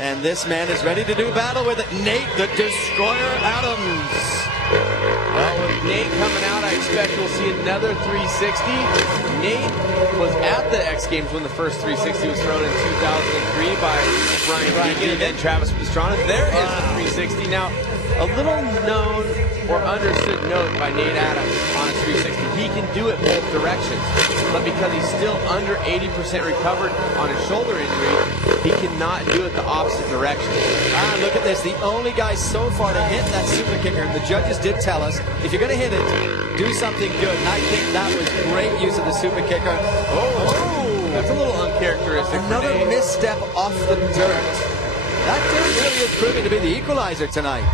And this man is ready to do battle with Nate, the Destroyer Adams. Well, with Nate coming out, I expect we'll see another 360. Nate was at the X Games when the first 360 was thrown in 2003 by Brian Deegan and Travis Pastrana. There is the 360. Now, a little known or understood note by Nate Adams on his 360. He can do it both directions, but because he's still under 80% recovered on his shoulder injury, he cannot do it the opposite direction. Look at this. The only guy so far to hit that super kicker, and the judges did tell us, if you're going to hit it, do something good. And I think that was great use of the super kicker. Oh, that's a little uncharacteristic. Another misstep off the dirt. That dirt really is proving to be the equalizer tonight.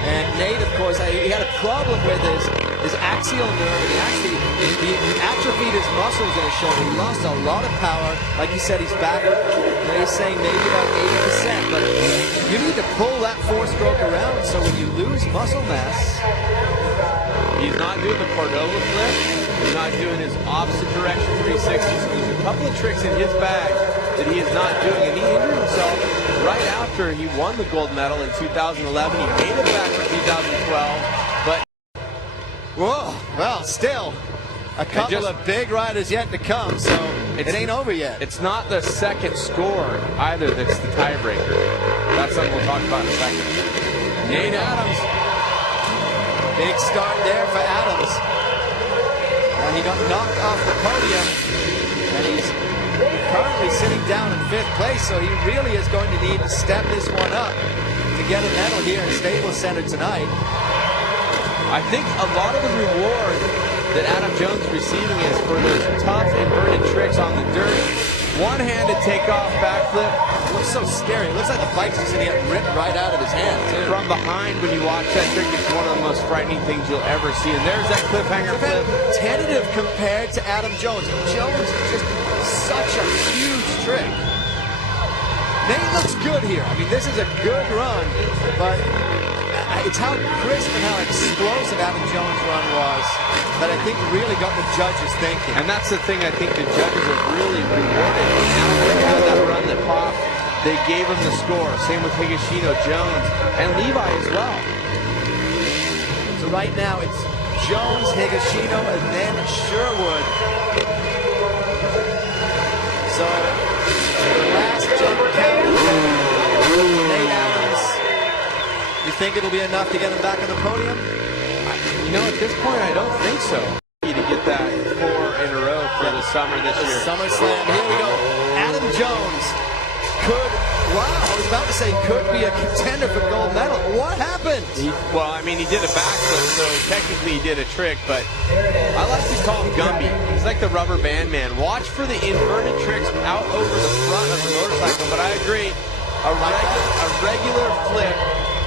And Nate, of course, he had a problem with his axial nerve, and he atrophied his muscles in his shoulder. He lost a lot of power. Like you said, he's back. He's saying maybe about 80%, but you need to pull that four-stroke around, so when you lose muscle mass... He's not doing the Cordova flip. He's not doing his opposite direction 360. So there's a couple of tricks in his bag that he is not doing, and he injured himself right after he won the gold medal in 2011. He made it back for 2012, but... Whoa, well, still a couple of big riders yet to come, so it ain't over yet. It's not the second score either that's the tiebreaker. That's something we'll talk about in a second. Nate Adams. Big start there for Adams. And he got knocked off the podium, and he's currently sitting down in 5th place, so he really is going to need to step this one up to get a medal here in Staples Center tonight. I think a lot of the reward that Adam Jones is receiving is for those tough inverted tricks on the dirt. One-handed takeoff backflip. It looks so scary. It looks like the bike's just going to get ripped right out of his hand, too. From behind, when you watch that trick, it's one of the most frightening things you'll ever see. And there's that cliffhanger flip. Tentative compared to Adam Jones. Jones is just such a huge trick. Nate looks good here. I mean, this is a good run, but it's how crisp and how explosive Adam Jones' run was that I think really got the judges thinking. And that's the thing I think the judges have really rewarded. Adam had that run that popped. They gave him the score. Same with Higashino, Jones, and Levi as well. So right now it's Jones, Higashino, and then Sherwood. So the last jump count. Nate Adams. You think it'll be enough to get him back on the podium? You know, at this point, I don't think so. To get that 4 in a row for the summer this year. SummerSlam. Here we go. Adam Jones could, wow, I was about to say could be a contender for gold medal. What happened? Well, I mean, he did a backflip, so technically he did a trick, but I like to call him Gumby. He's like the rubber band man. Watch for the inverted tricks out over the front of the motorcycle, but I agree, a regular flip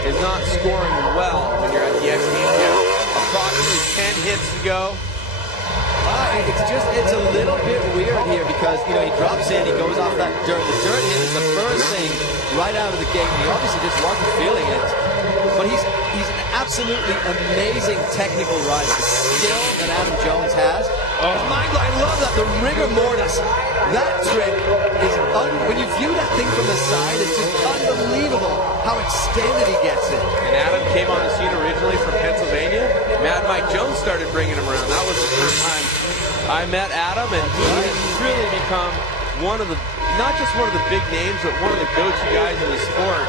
is not scoring well when you're at the X Games. Approximately 10 hits to go. It's a little bit weird here because, you know, he drops in, he goes off that dirt. The dirt hit is the first thing right out of the gate. He obviously just wasn't feeling it. But he's an absolutely amazing technical rider. The skill that Adam Jones has. I love that. The rigor mortis. That trick is, when you view that thing from the side, it's just unbelievable how extended he gets it. And Adam came on the scene originally from Pennsylvania. Mad Mike Jones started bringing him around. That was the first time I met Adam, and he has really become one of the, not just one of the big names, but one of the go-to guys in the sport.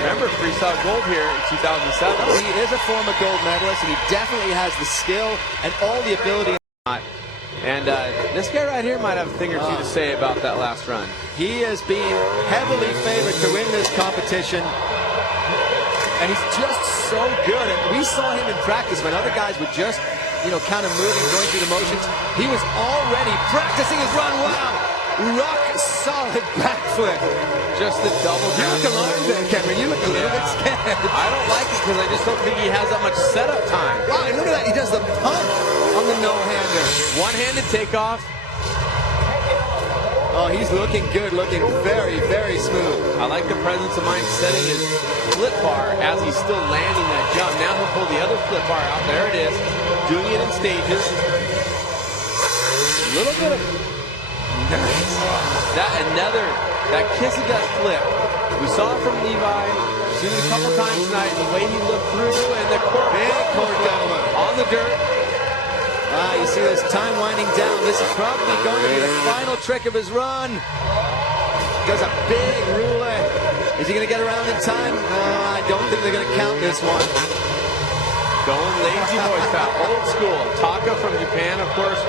Remember Freestyle Gold here in 2007. He is a former gold medalist, and he definitely has the skill and all the ability. And this guy right here might have a thing or two to say about that last run. He is being heavily favored to win this competition. And he's just so good. And we saw him in practice when other guys were just, you know, kind of moving, going through the motions. He was already practicing his run. Wow. Rock solid backflip. Just the double down. You look alarmed there, Cameron. You look a little bit scared. I don't like it because I just don't think he has that much setup time. Wow, and look at that. He does the pump on the no-hander. One-handed takeoff. Oh, he's looking good, looking very, very smooth. I like the presence of mind setting his flip bar as he's still landing that jump. Now he'll pull the other flip bar out. There it is. Doing it in stages. A little bit of... Nice. That another that kiss of death flip. We saw it from Levi. Seen it a couple times tonight. The way he looked through and the Cordova on the dirt. You see this time winding down. This is probably going to be the final trick of his run. Does a big ruler. Is he going to get around in time? I don't think they're going to count this one. Going lazy boy style, old school. Taka from Japan, of course,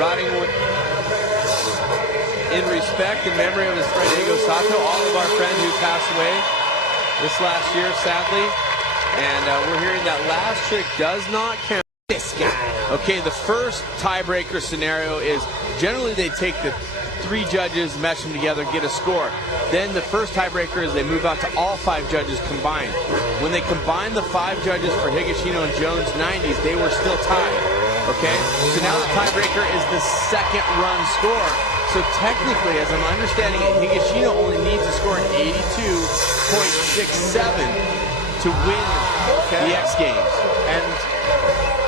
riding with, in respect and memory of his friend Eigo Sato, all of our friend who passed away this last year, sadly. And we're hearing that last trick does not count. This guy. Okay, the first tiebreaker scenario is generally they take the 3 judges, mesh them together, get a score. Then the first tiebreaker is they move out to all 5 judges combined. When they combine the 5 judges for Higashino and Jones 90s, they were still tied. Okay? So now the tiebreaker is the second run score. So technically, as I'm understanding it, Higashino only needs to score an 82.67 to win the X Games. And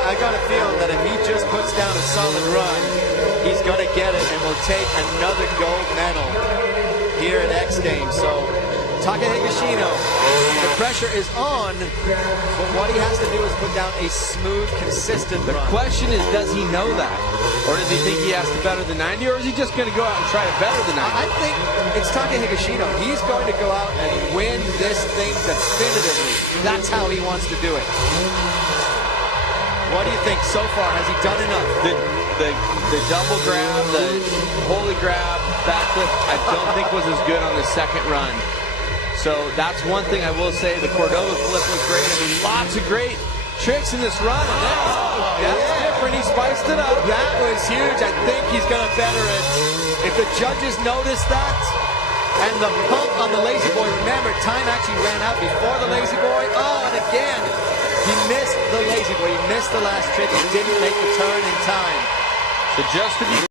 I got a feeling that if he just puts down a solid run, he's going to get it and will take another gold medal here at X Games. So, Taka Higashino, the pressure is on, but what he has to do is put down a smooth, consistent run. The question is, does he know that? Or does he think he has to better the 90? Or is he just going to go out and try to better the 90? I think it's Taka Higashino. He's going to go out and win this thing definitively. That's how he wants to do it. What do you think so far? Has he done enough? The double grab, the holy grab, backflip, I don't think was as good on the second run. So that's one thing I will say. The Cordova flip was great. I mean, lots of great tricks in this run. And that's different. He spiced it up. That was huge. I think he's going to better it. If the judges notice that, and the pump on the Lazy Boy, remember, time actually ran out before the Lazy Boy. Oh, and again, he missed the Lazy Boy. He missed the last trick. He didn't make the turn in time. So just to be